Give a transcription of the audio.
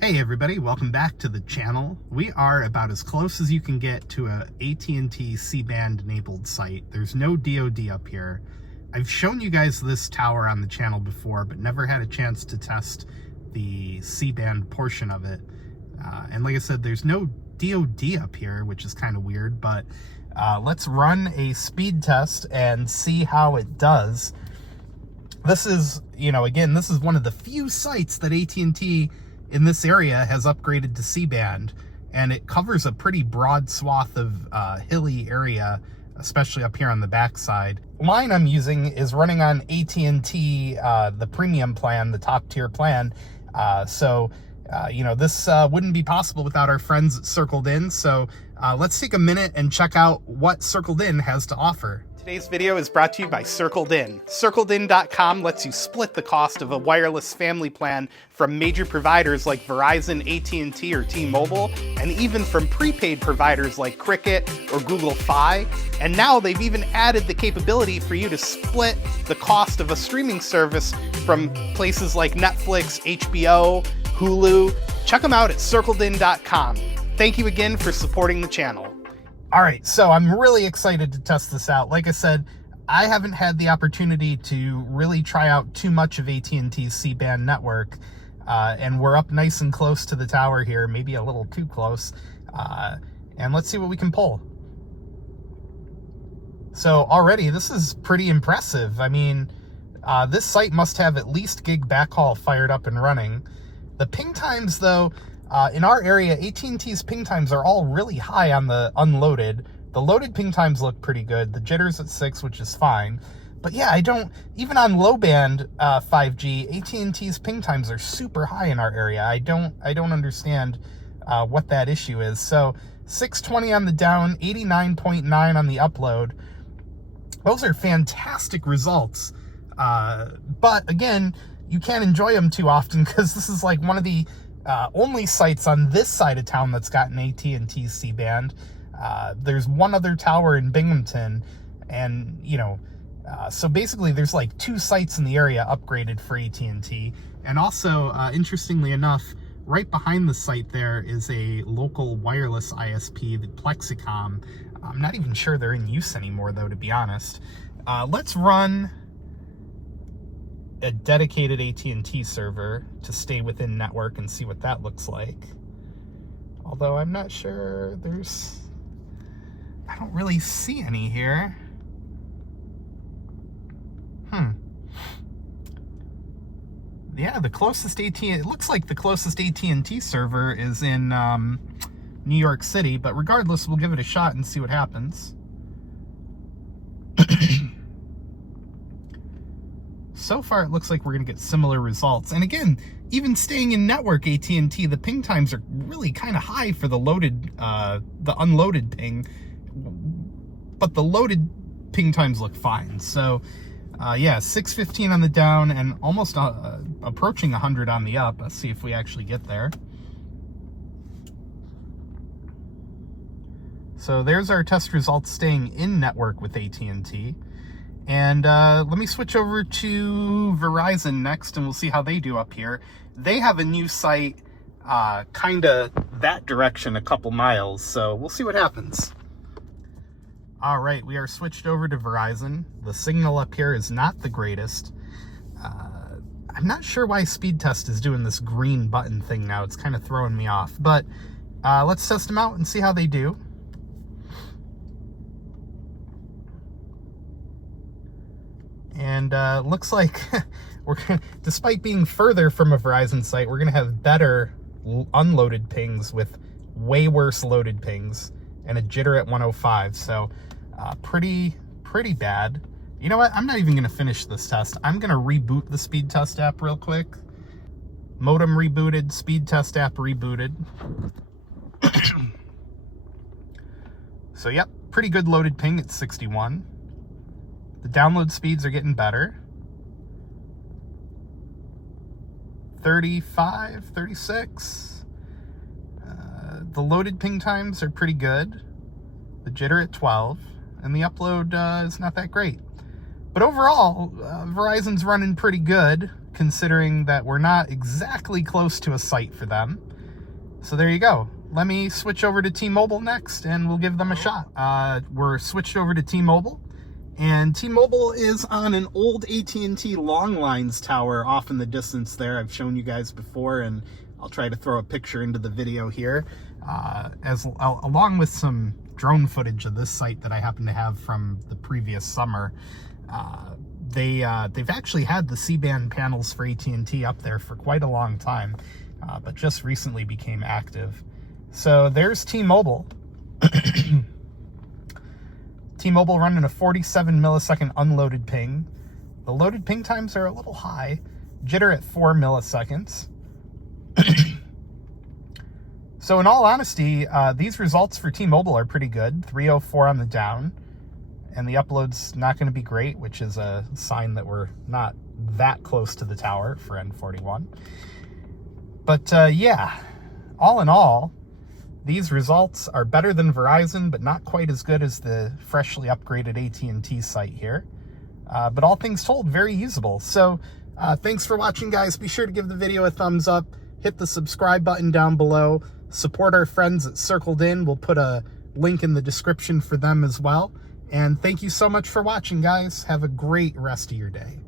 Hey everybody, welcome back to the channel. We are about as close as you can get to a AT&T C-band enabled site. There's no DoD up here. I've shown you guys this tower on the channel before, but never had a chance to test the C-band portion of it. And like I said, there's no DoD up here, which is kind of weird, but let's run a speed test and see how it does. This is, again, this is one of the few sites that AT&T in this area has upgraded to C-band, and it covers a pretty broad swath of hilly area, especially up here on the backside. Line I'm using is running on AT&T, the premium plan, the top tier plan. This wouldn't be possible without our friends at Circled In. So let's take a minute and check out what Circled In has to offer. Today's video is brought to you by Circled In. CircledIn.com lets you split the cost of a wireless family plan from major providers like Verizon, AT&T, or T-Mobile, and even from prepaid providers like Cricket or Google Fi. And now they've even added the capability for you to split the cost of a streaming service from places like Netflix, HBO, Hulu. Check them out at CircledIn.com. Thank you again for supporting the channel. All right, so I'm really excited to test this out. Like I said, I haven't had the opportunity to really try out too much of AT&T's C-band network, and we're up nice and close to the tower here, maybe a little too close, and let's see what we can pull. So already, this is pretty impressive. I mean, this site must have at least gig backhaul fired up and running. The ping times, though, in our area, AT&T's ping times are all really high on the unloaded. The loaded ping times look pretty good. The jitter's at 6, which is fine. But yeah, even on low band 5G, AT&T's ping times are super high in our area. I don't understand what that issue is. So 620 on the down, 89.9 on the upload. Those are fantastic results. But again, you can't enjoy them too often because this is like one of the only sites on this side of town that's got an AT&T C-band. There's one other tower in Binghamton, and so basically there's like 2 sites in the area upgraded for AT&T. And also, interestingly enough, right behind the site there is a local wireless ISP, the Plexicom. I'm not even sure they're in use anymore, though, to be honest. Let's run a dedicated AT&T server to stay within network and see what that looks like. Although I'm not sure I don't really see any here. Yeah, the closest it looks like the closest AT&T server is in New York City, but regardless, we'll give it a shot and see what happens. So far, it looks like we're going to get similar results. And again, even staying in network AT&T, the ping times are really kind of high for the unloaded ping, but the loaded ping times look fine. So, yeah, 615 on the down and almost approaching 100 on the up. Let's see if we actually get there. So there's our test results staying in network with AT&T. And let me switch over to Verizon next, and we'll see how they do up here. They have a new site kind of that direction, a couple miles, so we'll see what happens. All right, we are switched over to Verizon. The signal up here is not the greatest. I'm not sure why Speedtest is doing this green button thing now. It's kind of throwing me off, but let's test them out and see how they do. And looks like despite being further from a Verizon site, we're going to have better unloaded pings with way worse loaded pings and a jitter at 105. So pretty bad. You know what? I'm not even going to finish this test. I'm going to reboot the Speedtest app real quick. Modem rebooted, Speedtest app rebooted. So yep, pretty good loaded ping at 61. The download speeds are getting better. 35, 36. The loaded ping times are pretty good. The jitter at 12. And the upload is not that great. But overall, Verizon's running pretty good, considering that we're not exactly close to a site for them. So there you go. Let me switch over to T-Mobile next, and we'll give them a shot. We're switched over to T-Mobile, and T-Mobile is on an old AT&T long lines tower off in the distance there. I've shown you guys before, and I'll try to throw a picture into the video here, along with some drone footage of this site that I happen to have from the previous summer. They've actually had the C-band panels for AT&T up there for quite a long time, but just recently became active. So there's T-Mobile. T-Mobile running a 47 millisecond unloaded ping. The loaded ping times are a little high. Jitter at 4 milliseconds. So in all honesty, these results for T-Mobile are pretty good. 304 on the down. And the upload's not going to be great, which is a sign that we're not that close to the tower for N41. But yeah, all in all, these results are better than Verizon, but not quite as good as the freshly upgraded AT&T site here. But all things told, very usable. So thanks for watching, guys. Be sure to give the video a thumbs up. Hit the subscribe button down below. Support our friends at Circled In. We'll put a link in the description for them as well. And thank you so much for watching, guys. Have a great rest of your day.